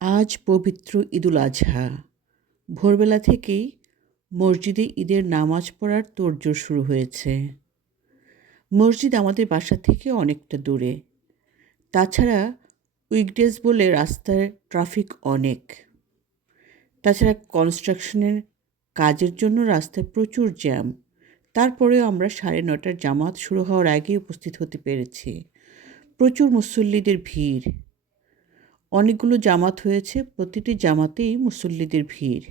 আজ পবিত্র ঈদুল আজহা। ভোরবেলা থেকেই মসজিদে ঈদের নামাজ পড়ার তোড়জোড় শুরু হয়েছে। মসজিদ আমাদের বাসা থেকে অনেকটা দূরে। তাছাড়া উইকডেজ বলে রাস্তায় ট্রাফিক অনেক। তাছাড়া কনস্ট্রাকশনের কাজের জন্য রাস্তায় প্রচুর জ্যাম। তারপরেও আমরা 9:30টার জামাত শুরু হওয়ার আগেই উপস্থিত হতে পেরেছি। প্রচুর মুসল্লিদের ভিড়। অনেকগুলো জামাত হয়েছে, প্রতিটি জামাতেই মুসল্লিদের ভিড়।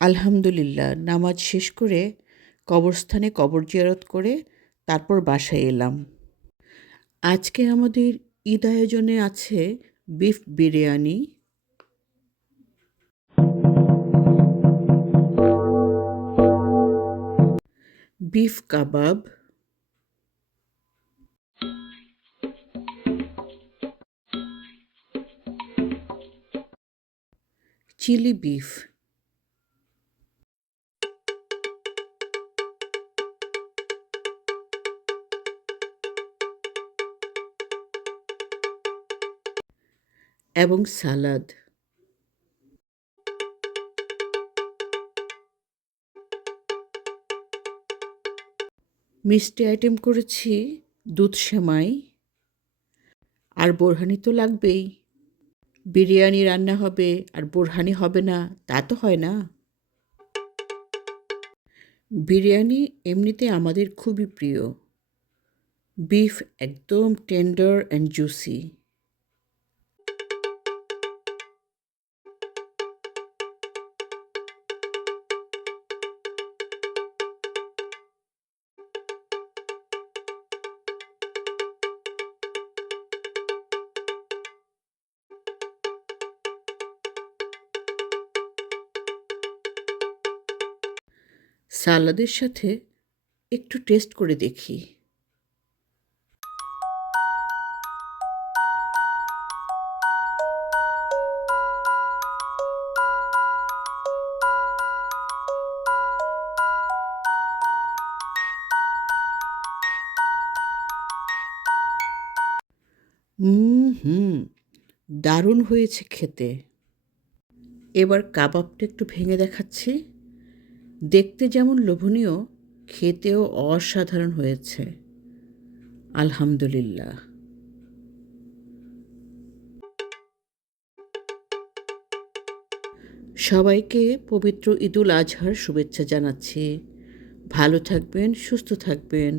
আলহামদুলিল্লাহ, নামাজ শেষ করে কবরস্থানে কবর জিয়ারত করে তারপর বাসায় এলাম। আজকে আমাদের ঈদ আয়োজনে আছে বিফ বিরিয়ানি, বিফ কাবাব, চিলি বিফ এবং সালাদ। মিষ্টি আইটেম করেছি দুধ সেমাই, আর বোরহানি তো লাগবেই। বিরিয়ানি রান্না হবে আর বোরহানি হবে না, তা তো হয় না। বিরিয়ানি এমনিতে আমাদের খুবই প্রিয়। বিফ একদম টেন্ডার অ্যান্ড জুসি। সালাদের সাথে একটু টেস্ট করে দেখি। হুম, দারুণ হয়েছে খেতে। এবার কাবাবটা একটু ভেঙে দেখাচ্ছি। দেখতে যেমন লোভনীয়, খেতেও অসাধারণ হয়েছে। আলহামদুলিল্লাহ। সবাইকে পবিত্র ঈদুল আজহার শুভেচ্ছা জানাচ্ছি। ভালো থাকবেন, সুস্থ থাকবেন।